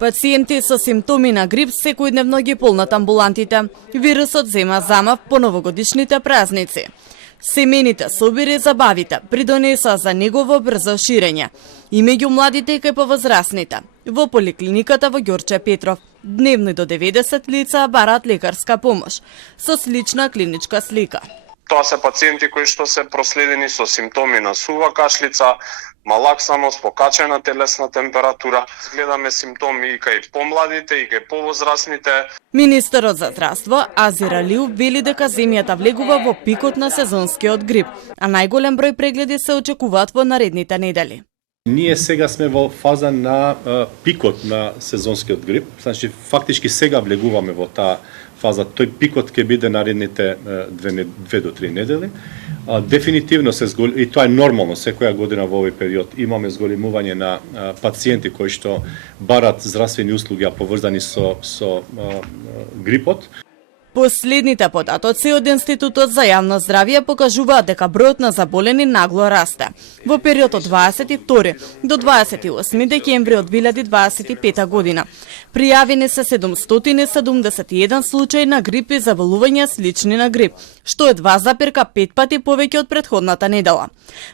Пациенти со симптоми на грип секојдневно ги полнат амбулантите. Вирусот зема замав по новогодишните празници. Семените собири забавите придонесоа за негово брзо ширење и меѓу младите и кај повозрасните. Во поликлиниката во Ѓорче Петров дневно до 90 лица бараат лекарска помош со слична клиничка слика. Тоа се пациенти кои што се проследени со симптоми на сува кашлица, малаксаност, покачена телесна температура. Гледаме симптоми и кај помладите и кај повозрасните. Министерот за здравство Азир Алиев вели дека земјата влегува во пикот на сезонскиот грип, а најголем број прегледи се очекуваат во наредните недели. Ние сега сме во фаза на пикот на сезонскиот грип, значи фактички сега влегуваме во таа фаза. Тој пикот ќе биде наредните 2 до 3 недели. Дефинитивно и тоа е нормално, секоја година во овој период имаме зголемување на пациенти кои што барат здравствени услуги поврзани со грипот. Последните податоци од Институтот за јавно здравје покажуваат дека бројот на заболени нагло расте. Во период од 22 до 28 декември од 2025 година пријавени се 771 случаи на грип и заболувања слични на грип, што е 2,5 пати повеќе од претходната недела.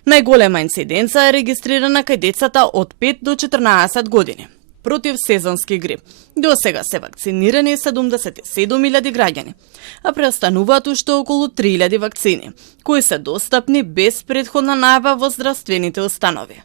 Најголема инциденца е регистрирана кај децата од 5 до 14 години. Против сезонски грип. До сега се вакцинирани 77.000 граѓани, а преостануваат уште околу 3.000 вакцини, кои се достапни без претходна најава во здравствените установи.